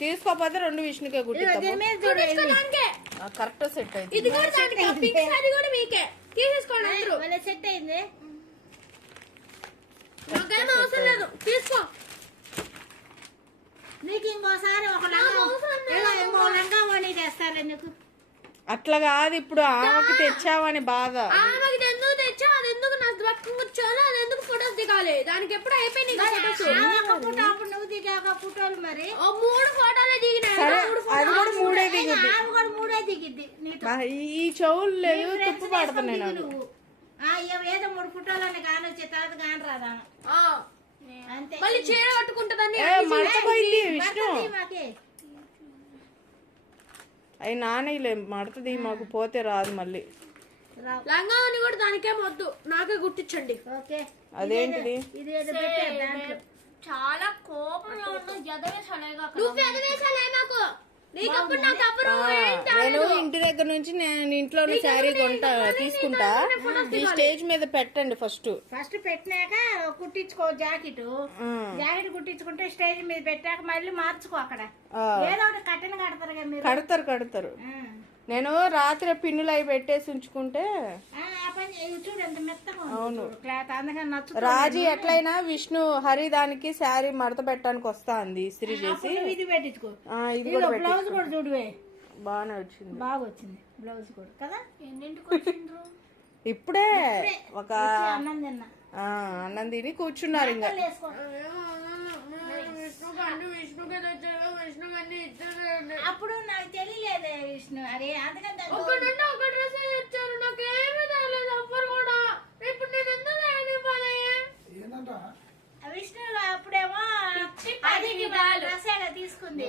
తీసుకోకపోతే రెండు విష్ణుకే. Correct set అయితే ఇది కూడా దానికే పింక్ సారీ కూడా మీకే. తీసేసుకోండి అందరూ. మళ్ళీ సెట్ అయింది. నాకేం అవసరం లేదు. తీసుకో. నీకు ఇంకోసారి ఒక లంగా ఇంకో లంగా నీకు. అట్లా కాదు ఇప్పుడు ఆమెకి తెచ్చావని బాధ. ఆమెకి ఎందుకు తెచ్చా అది ఎందుకు నా అది ఎందుకు ఫొటోస్ దిగాలి? దానికి ఎప్పుడు ఫొటోస్ ఆమె ఒక ఫోటో అప్పుడు నువ్వు దిగాక ఫోటోలు మరి? ఓ మూడు ఫోటోలే దిగినాయి. సరే మూడు అది కూడా మూడే దిగుద్ది. ఆమె కూడా మూడే దిగిద్ది నీతో. బా, ఈ చెవులు లేవు నీ తుప్పు పడుతున్నాయి నాకు. దిగు నువ్వు. ఆ, ఇవ ఏదో మూడు ఫోటోలని కాని వచ్చే తర్వాత కాని రాదా ఆ, అంతే. మళ్ళీ చీర కట్టుకుంటదని ఏ మడతపోయింది విష్ణు. బట్టలు మాకే. అవి నానేలే మడతది మాకు పోతే రాదు మళ్ళీ. రావు లంగా అని కూడా దానికేం వద్దు. నాకే గుర్తించండి. ఓకే. అదేంటిది? ఇది ఏదో పెట్టారు దాంట్లో. చాలా కోపంలో ఉన్న ఎదవేశాలేగా నువ్వు నేను ఇంటి దగ్గర నుంచి నేను ఇంట్లో శారీ కొంటా తీసుకుంటా. ఈ స్టేజ్ మీద పెట్టండి ఫస్ట్. ఫస్ట్ పెట్టినాక కుట్టించుకో జాకెట్. జాకెట్ కుట్టించుకుంటే స్టేజ్ మీద పెట్టాక మళ్ళీ మార్చుకో అక్కడ. ఏదో ఒకటి కట్టెన కడతారు కడతారు. కడతారు. నేను రాత్రి పిన్నులు అవి పెట్టేసి ఉంచుకుంటే ఆ, ఆ పని ఇది చూడు ఎంత మెత్తగా ఉంది చూడు. క్లాత్ అందుకని నచ్చుతుంది రాజీ ఎట్లయినా విష్ణు హరి దానికి శారీ మడత పెట్టడానికి వస్తా అంది ఇస్త్రీ చేసి. ఇది పెట్టించుకో. కూడా బ్లౌజ్ కూడా చూడువే బాగానే వచ్చింది. బాగా వచ్చింది బ్లౌజ్ కూడా. కదా? ఇప్పుడే ఒక అన్నం తిన్నా. ఆ, అన్నం తిని కూర్చున్నారు ఇంకా వేసుకో విష్ణుకి అన్ని విష్ణుకే తెచ్చారు విష్ణుకి అన్ని ఇచ్చారు అప్పుడు నాకు తెలియలేదే విష్ణు. అరే ఒకటంటే ఒక డ్రెస్ నాకేమీ తెలియదు అవ్వరు కూడా. ఇప్పుడు నేను ఎందుకు విష్ణు అప్పుడేమో రసాగా తీసుకుంది.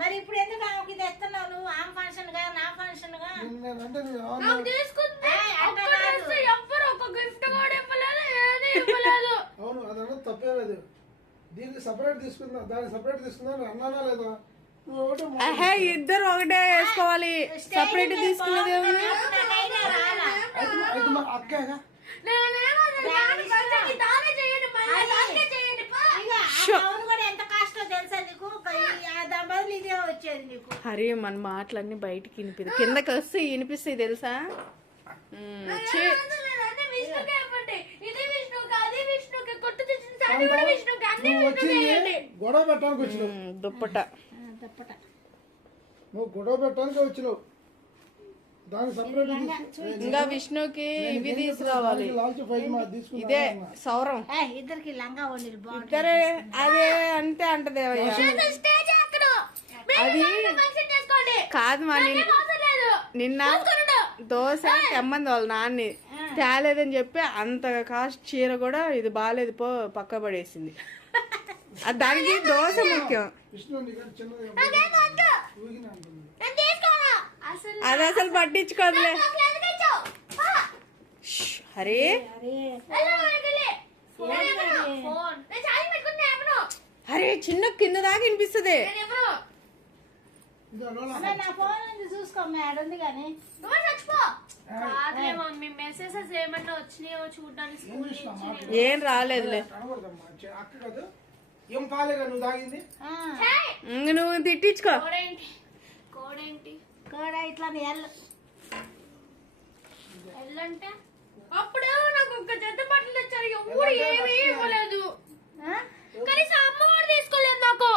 మరి ఇప్పుడు ఎందుకు ఆమెకి ఇది ఎత్తున్నావు నువ్వు ఆమె ఫంక్షన్గా నా ఫంక్షన్గా? నేనంటే నేను నాకు అవును తీసుకుంది ఏయ్, ఒక్క అట్లా కాదు. డ్రెస్ ఎవ్వరు ఒక గిఫ్ట్ కూడా ఇవ్వలేదు ఏది ఇవ్వలేదు అవును అదన్నా తప్పే లేదు దీనికి సపరేట్ తీసుకుందా. దానికి సపరేట్ తీసుకుందా అని అన్నానా లేదా? ఇద్దరు ఒకటే వేసుకోవాలి. సపరేట్ తీసుకునేది ఏముంది? నాకైనా రాలా. అయితే మా- అయితే మా అక్కేగా నేనేమో దాని ఖర్చుకి దానే చేయండి మళ్ళీ దానికే చేయండి పా. ఇక ఆ అవును కూడా ఎంత కాస్టో తెలుసా నీకు? ఈ- ఆ దాని బదులు ఇదే వచ్చేది నీకు. హరి మన మాటలన్నీ బయటికి వినిపిదు. కిందకి వస్తే వినిపిస్తాయి తెలుసా? ఉమ్, నువ్వు వచ్చింది గొడవ పెట్టడానికి వచ్చినావు? దుప్పట. ఆ, తప్పట నువ్వు గొడవ పెట్టడానికి వచ్చినావు. సపరేట్ ఇంకా విష్ణుకి ఇవి తీసుకురావాలి. ఇదే సౌరం. ఇద్దరికి లంగా ఇద్దరే అదే అంతే ఎక్కడు అది ఫంక్షన్ చేసుకోండి. కాదు మా నిన్న దోశ తెమ్మంది వాళ్ళ నాన్ని. తేలేదని చెప్పి అంత కాస్ట్ చీర కూడా ఇది బాగాలేదు పో పక్క పడేసింది. దానికి దోశ ముఖ్యం. అది అసలు పట్టించుకోదులే. హరి అరే. చిన్న కింద దాకా వినిపిస్తుంది. ఏం రాలేదులే. ఏం పాలేగా నువ్వు తాగింది? ఇంక నువ్వు తిట్టించుకో. కోడేంటి? కోడేంటి? కూడా ఇట్లా ఎల్ల ఎల్లంటే అప్పుడేమో నాకు ఒక జత బట్టలు తెచ్చారు. ఏమీ ఇవ్వలేదు? కనీసం తీసుకోలేదు నాకు.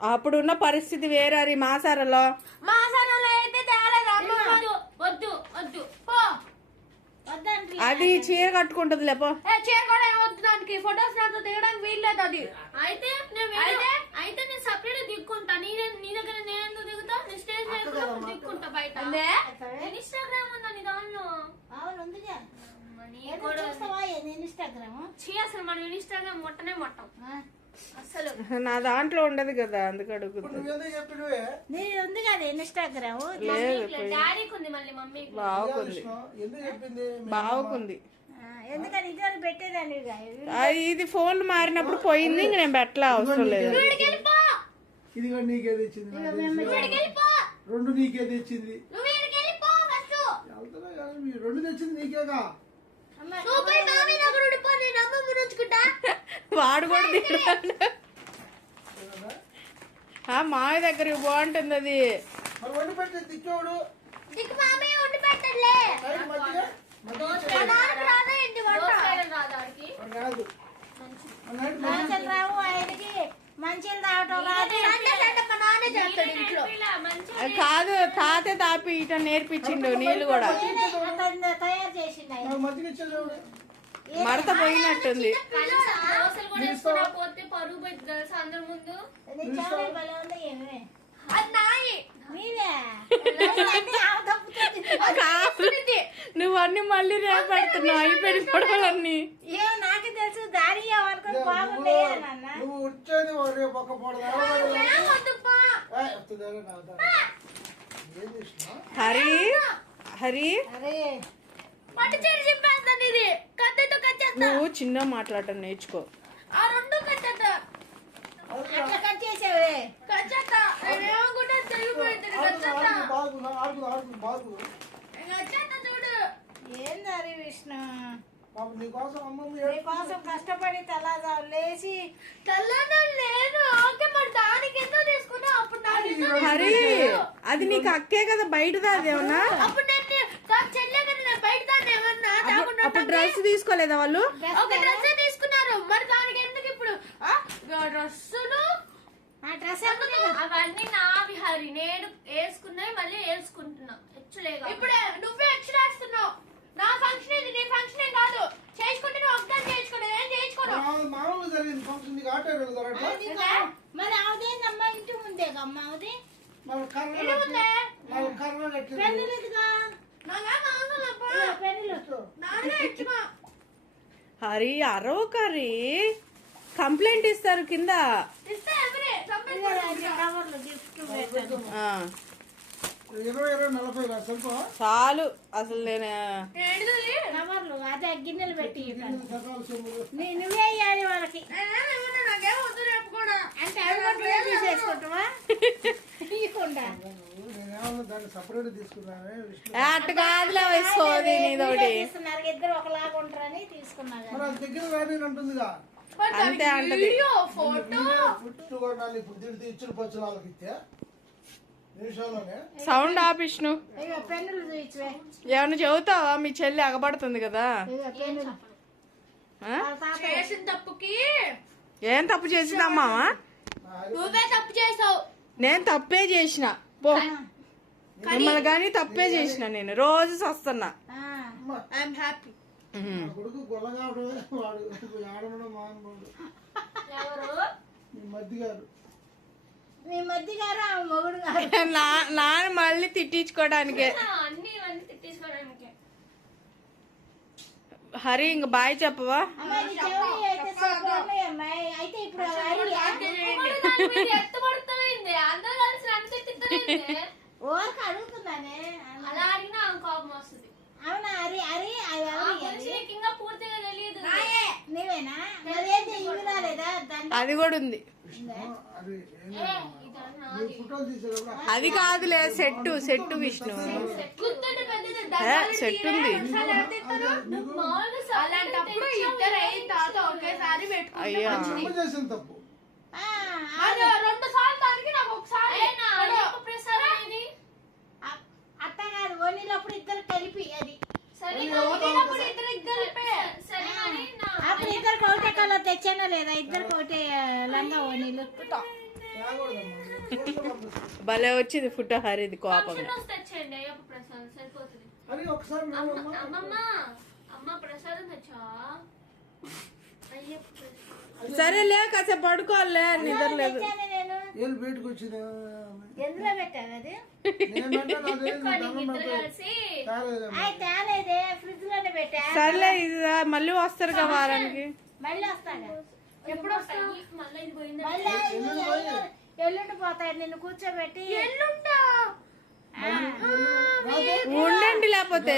అప్పుడున్న పరిస్థితి వేరే మాసారలో. మా సరంలో అయితే తేలేదు అమ్మ వద్దు వద్దు వద్దు పో వద్దంటే అది చీర కట్టుకుంటది లేపో ఏ చీర కూడా ఏమొద్దు దానికి. ఫొటోస్ నాతో దిగడానికి వీల్లేదు అది. అయితే నేను అయితే? అయితే నేను సపరేట్ దిక్కుంటా నీ నీ దగ్గర నేను ఎందుకు దిగుతా? నేను స్టేజ్ మీద దిక్కుంటా బయట? ఇన్స్టాగ్రామ్ ఉందా నీ దానిలో. అవును ఉందిగా ఇన్స్టాగ్రామ్ చీ అసలు మనం ఇన్స్టాగ్రామ్ ముట్టనే ముట్టం. నా దాంట్లో ఉండదు కదా అందుకు అడుగుతుంది. ఆ, ఇది ఫోన్లు మారినప్పుడు పోయింది ఇంక నేను పెట్టలే అవసరం లేదు. ఇది నీకేది ఇచ్చింది నాకు. రెండు నీకేది ఇచ్చింది రెండు తెచ్చింది నీకేగా? వాడు కూడా తింటాడు ఆ, మామయ్య దగ్గర బాగుంటుంది అది. కాదు. తాతే తాపి ఇట నేర్పించిండు నీళ్ళు కూడా. తయారు చేసింది మడత పోయినట్టుంది. నువ్వు అన్ని మళ్ళీ రేపెడుతున్నావు. అయిపోయిన గొడవలన్నీ. ఏం నాకు తెలుసు దారి హరి హరి. అరే. పట్టు చీర చింపేస్తాను ఇది కత్తితో కట్ చేస్తా. నువ్వు చిన్న మాట్లాడటం నేర్చుకో. ఆ రెండు కట్ చేస్తా. అట్లా కట్ చేసావే? కట్ చేస్తా. ఏమనుకుంటే తెలిగిపోయింది కట్ చేస్తా. బాగు ఆడుకు ఆడుకు బాగు. కట్ చేస్తా చూడు. ఏంది హరి విష్ణు? పాప నీకోసం కష్టపడి తెల్లజా లేచి తెల్లనే లేదు. ఓకే మరి దానికి ఎంత తీసుకున్నా అప్పుడు హరి అది నీకు అక్కే కదా బయటదా అదేమన్నా అప్పుడు నేను బయట దాన్ని ఏమన్నా తాకుండా అప్పుడు డ్రెస్ తీసుకోలేదా వాళ్ళు? ఒక డ్రెస్ తీసుకున్నారు. మరి దానికి ఎందుకు ఇప్పుడు? డ్రెస్సులు? ఆ డ్రెస్ అవన్నీ నావి హరి. నేను వేసుకున్నాయి మళ్ళీ వేసుకుంటున్నా. ఇప్పుడే నువ్వే ఎక్స్ట్రా వేస్తున్నావు నా ఫంక్షన్ ఇది నీ ఫంక్షన్ కాదు చేసుకుంటే నువ్వు ఒకదాన్ని చేయించుకోడు ఏం చేయించుకోను మామూలుగా జరిగింది ఫంక్షన్ నీకు ఆటో జరగట్లా మరి అవదేందమ్మా ఇంటి ముందే అమ్మ అవది మన కర్ర ఇది ఉందే మన కర్ర కట్టింది పెళ్ళిలేదుగా నాకేం అవసరం లేప్పా. పెళ్ళిళ్ళు నాన్నే ఇచ్చుకో హరి అరవకరి కంప్లైంట్ ఇస్తారు కింద. చాలు. అసలు నేను గిన్నెలు పెట్టి నువ్వే వాళ్ళకి. ఇచ్చిన పచ్చులు వాళ్ళకి ఇస్తే నిమిషంలోనే. సౌండ్ పెన్నులు చూయించవే. ఏమన్నా చెబుతావా? మీ చెల్లి అగబడుతుంది కదా. ఏం తప్పు చేసిందమ్మా నువ్వే తప్పు చేసావు. నేను తప్పే చేసిన. పో. మిమ్మల్ని కానీ తప్పే చేసిన నేను. రోజు వస్తున్నా ఐఎమ్ హ్యాపీ నా కొడుకు గొల్లగాడు వాడు ఆడమడం మానవాడు. ఎవరు? మీ మధ్య గారు మీ మధ్య గారు ఆ మొగుడు గారు. నా నాన్న మళ్ళీ తిట్టించుకోవడానికే అన్ని హరి ఇంక బాయ్ చెప్పవా? అయితే ఇప్పుడు అందరూ కలిసి ఓరికి అడుగుతున్నానే అలా అడిగినా ఆమె కోపం వస్తుంది. అవునా? అరి అరి పూర్తిగా తెలియదు. ఇవి రాలేదా? దాన్ని అది కూడా ఉంది. అది కాదులే సెట్టు సెట్టు విష్ణు. సెట్ ఉంది. అయ్యా అమ్మ చేసిన తప్పు ఆ, అది రెండు సార్లు దానికి నాకు ఒకసారి ప్రసాదం ఇది అ- అత్త కాదు ఓనీలప్పుడు ఇద్దరు కలిపి అది సరే వదిలినప్పుడు ఇద్దరు ఇద్దరు సరే కానీ నా అప్పుడు ఇద్దరు ఒకటే కలర్ తెచ్చానా లేదా ఇద్దరు ఒకటే లంగా ఓనీలు తేకూడదమ్మా భలే వచ్చింది ఫుడ్ హరిది కోపంగా. సరేలే కాసేపు పడుకోవాలే నిద్ర లేదు. సర్లే ఇది మళ్ళీ వస్తారు కదా వారానికి. మళ్ళీ వస్తాగా? ఎప్పుడు వస్తాయి ఎల్లుండి- పోతాయి నిన్ను కూర్చోబెట్టి. ఎల్లుండా? ఉండండి లేకపోతే.